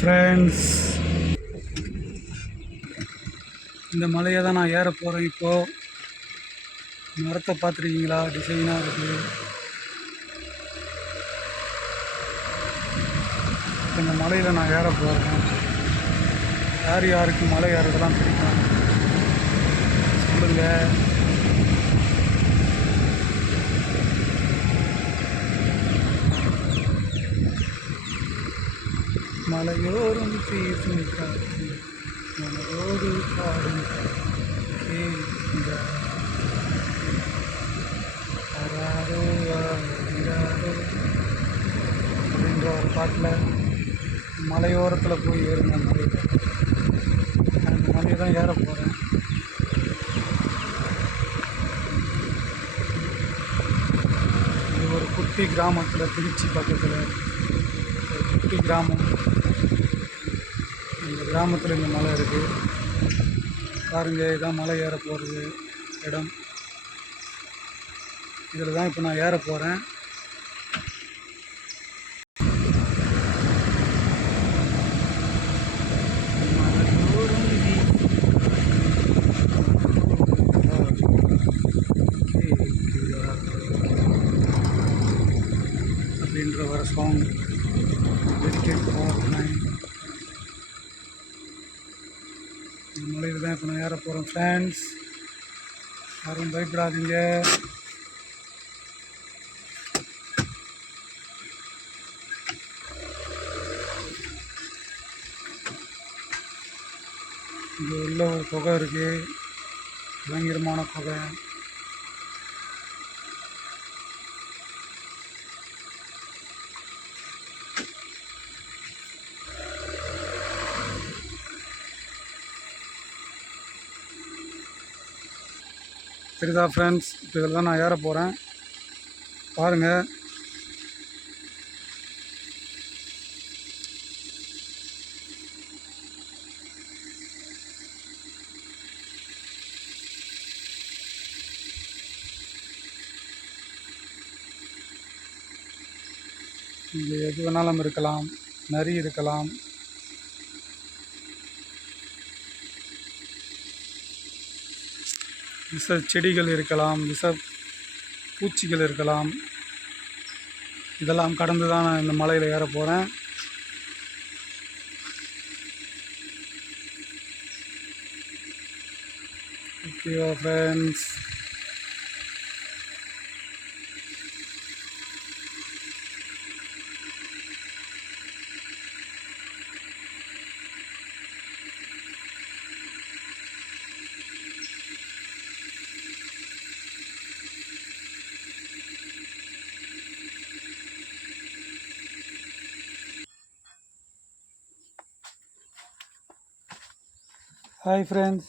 Friends, இந்த மலையை தான் நான் ஏற போகிறேன். இப்போது மரத்தை பார்த்துருக்கீங்களா? டிசைனாக இருக்குது. இந்த மலையில் நான் ஏற போகிறேன். யார் யாருக்கு மலை ஏறதெல்லாம் பிடிக்கும் சொல்லுங்கள். மலையோரும் பேசும் காற்று மனதோடு பாடும் அராரோ அராரோ அப்படின்ற ஒரு பாட்டில் மலையோரத்தில் போய் ஏறுங்க. மலையில் அந்த மலையை தான் ஏற போகிறேன். இது ஒரு குட்டி கிராமத்தில், திருச்சி பக்கத்தில் ஒரு குட்டி கிராமம். இந்த கிராமத்தில் இந்த மலை இருக்குது பாருங்கள். இதான் மலை ஏற போகிறது இடம். இதில் தான் இப்போ நான் ஏற போகிறேன். அப்படின்ற வர சாங் இந்த மலையில் தான் இப்போ நான் ஏற போகிறேன். ஃப்ரெண்ட்ஸ், யாரும் பயப்படாதீங்க. இங்கே உள்ள ஒரு குகை இருக்குது, பயங்கரமான குகை. சரிதா ஃப்ரெண்ட்ஸ், இப்போ இதில் தான் நான் ஏற போகிறேன். பாருங்கள். இங்கே எது வேணாலும் இருக்கலாம். நரி இருக்கலாம், விஷ செடிகள் இருக்கலாம், விஷ பூச்சிகள் இருக்கலாம். இதெல்லாம் கடந்து தான் நான் இந்த மலையில் ஏற போகிறேன். ஓகே ஃப்ரெண்ட்ஸ், ஹாய் ஃப்ரெண்ட்ஸ்,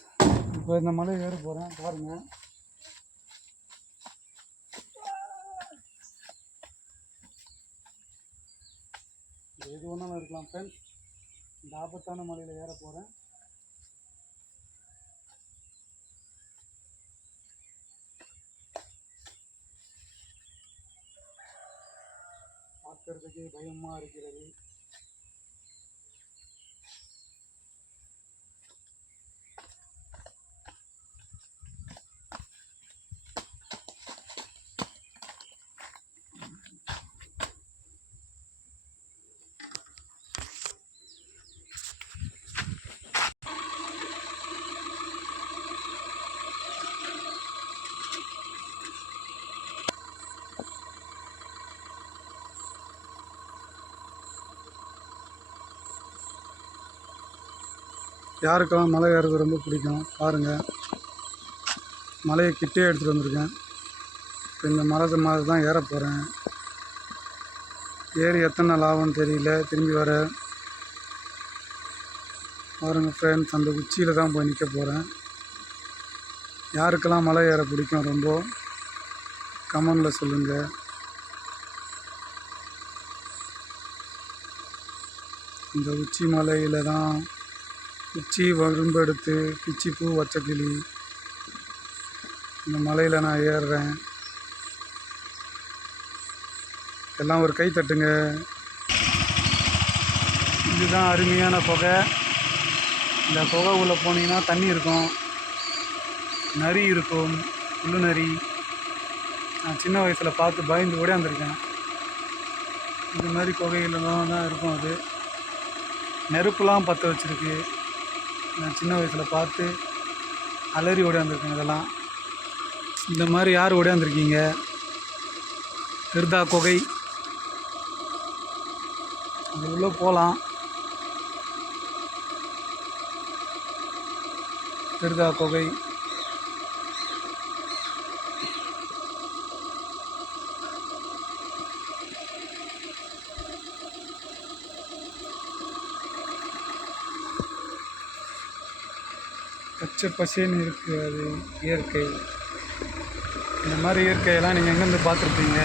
இப்போ இந்த மலை ஏற போகிறேன். பாருங்கள். எது ஒன்றாலும் இருக்கலாம் ஃப்ரெண்ட்ஸ். இந்த ஆபத்தான மலையில் ஏற போகிறேன். பார்க்கறதுக்கு பயமாக இருக்கிறது. யாருக்கெல்லாம் மலை ஏறுறது ரொம்ப பிடிக்கும் பாருங்கள். மலையை கிட்டே எடுத்துகிட்டு வந்திருக்கேன். இப்போ இந்த மலை தான் ஏற போகிறேன். ஏறி எத்தனை நாள் ஆகும்னு தெரியல. திரும்பி வர பாருங்கள் ஃப்ரெண்ட்ஸ், அந்த உச்சியில் தான் போய் நிற்க போகிறேன். யாருக்கெல்லாம் மலை ஏற பிடிக்கும் ரொம்ப கமெண்டில் சொல்லுங்கள். இந்த உச்சி மலையில் தான் உச்சி வரும்பெடுத்து பிச்சிப்பூ வச்சக்கிளி இந்த மலையில் நான் ஏறுறேன். எல்லாம் ஒரு கை தட்டுங்க. இதுதான் அருமையான குகை. இந்த குகை உள்ளே போனீங்கன்னா தண்ணி இருக்கும், நரி இருக்கும், புல்லு நரி. நான் சின்ன வயசில் பார்த்து பயந்து ஓடியாந்துருக்கேன். இந்த மாதிரி குகையில் தான் இருக்கும். அது நெருப்புலாம் பற்ற வச்சுருக்கு. நான் சின்ன வயசில் பார்த்து அலறி ஓடியாந்துருக்கேன். இதெல்லாம் இந்த மாதிரி யார் ஓடியாந்துருக்கீங்க? கிர்தா குகை, அது உள்ளே போகலாம். கிர்தா குகை பச்சை பசேன்னு இருக்குது. அது இயற்கை. இந்த மாதிரி இயற்கையெல்லாம் நீங்கள் எங்கேருந்து பார்த்துருப்பீங்க?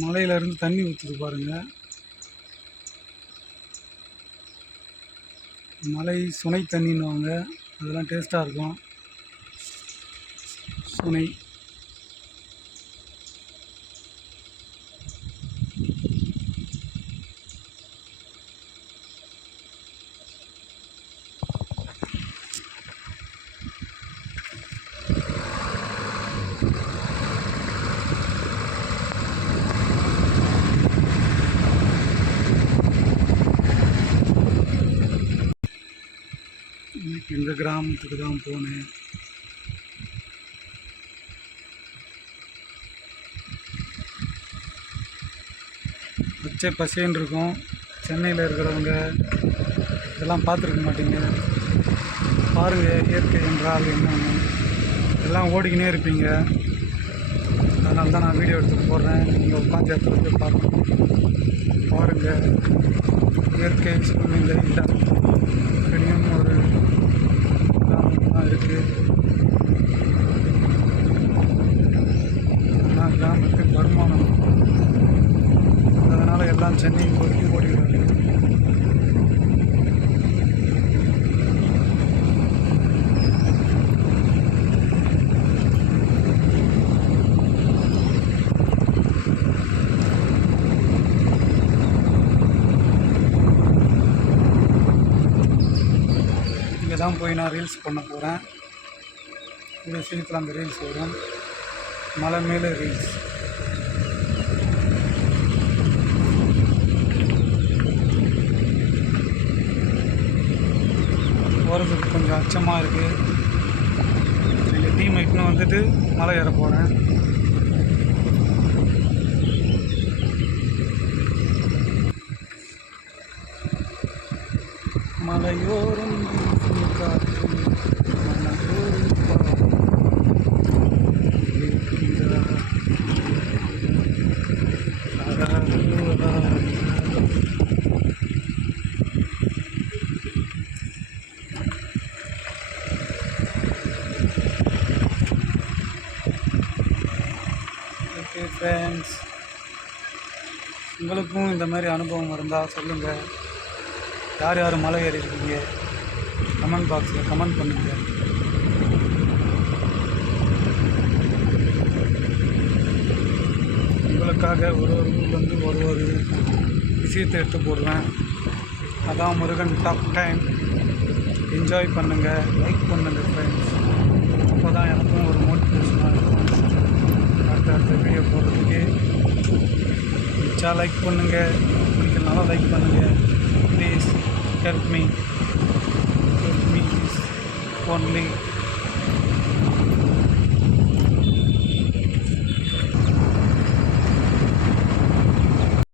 மலையிலேருந்து தண்ணி ஊற்றுது பாருங்கள். மலை சுனை தண்ணின்னுவாங்க. அதெல்லாம் டேஸ்ட்டாக இருக்கும். சுனை இந்த கிராமத்துக்கு தான் போனேன். பச்சை பசேன்னு இருக்கும். சென்னையில் இருக்கிறவங்க இதெல்லாம் பார்த்துருக்க மாட்டீங்க. பாருங்கள் இயற்கை என்றால் என்னன்னு. எல்லாம் ஓடிக்கினே இருப்பீங்க. அதனால தான் நான் வீடியோ எடுத்து போடுறேன். நீங்கள் உட்காந்து இடத்துல போய் பார்க்கணும். பாருங்கள் இயற்கை சூழ்நிலை இடம். பெரியும் ஒரு கிராமம் இருக்குது. ஆனால் கிராமத்துக்கு வருமானம், அதனால் எல்லாம் சென்னை போய் ஓடிடுறாங்க. இங்கே தான் போய் நான் ரீல்ஸ் பண்ண போகிறேன். இந்த சீக்கிரம் அந்த ரீல்ஸ் வரும். மலை மேலே ரீல்ஸ். போகிறதுக்கு கொஞ்சம் அச்சமாக இருக்குது. எங்கள் டீம் இன்னும் வந்துட்டு மலை ஏற போகிறேன். மலையோரம் காற்று மனதோறும் ஓகே ஃப்ரெண்ட்ஸ், உங்களுக்கும் இந்த மாதிரி அனுபவம் இருந்தால் சொல்லுங்கள். யார் யார் மலை ஏறி இருக்கீங்க? கமெண்ட் பாக்ஸில் கமெண்ட் பண்ணுங்கள். உங்களுக்காக ஒரு ஊர்லேருந்து ஒரு விஷயத்தை எடுத்து போடுவேன். அதான் முருகன் டாக் டைம். என்ஜாய் பண்ணுங்கள், லைக் பண்ணுங்கள் ஃப்ரெண்ட்ஸ். அப்போ தான் எனக்கும் ஒரு மோட்டிவேஷனாக இருக்கும் அடுத்த வீடியோ போடுறதுக்கு. பிடிச்சா லைக் பண்ணுங்கள், பிடிக்கலனாலும் லைக் பண்ணுங்கள். Please help me. Help me is only